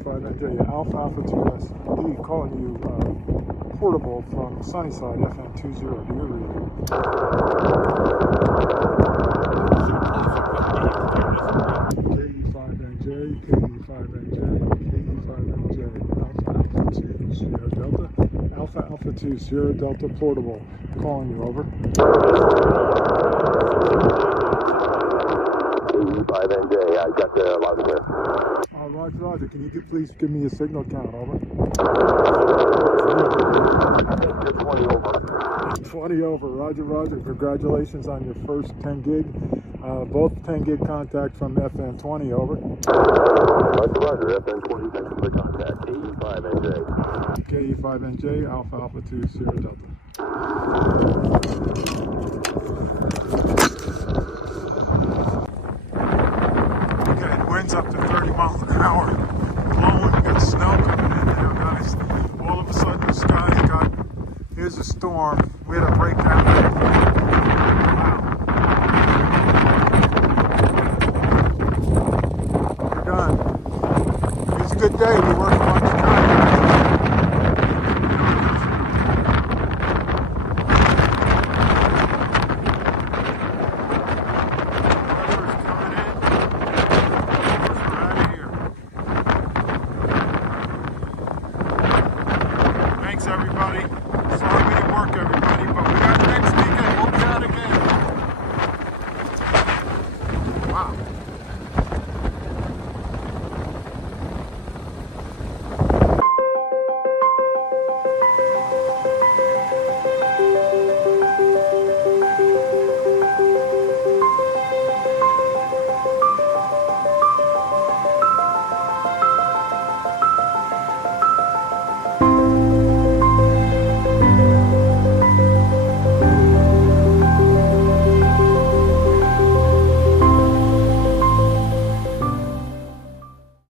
KE5NJ, Alpha Alpha 2SD, calling you portable from Sunnyside, FN20. Do you read? KE5NJ, KE5NJ, KE5NJ, Alpha Alpha 2 Sierra Delta, Alpha Alpha 2 Sierra Delta portable, calling you, over. KE5NJ, I got the loud and clear. Roger, Roger. Can you please give me a signal count, over? 20 over. 20 over, Roger, Roger. Congratulations on your first 10 gig. Both 10 gig contact from FN20, over. Roger, Roger. FN20, thanks for the contact. KE5NJ. KE5NJ, Alpha Alpha 2 Sierra Delta. Winds up to 30 miles an hour, blowing. We got snow coming in there, guys. All of a sudden the sky's got, here's a storm. We had a breakout. Wow. We're done. It's a good day. We worked a bunch of time, Thanks, everybody.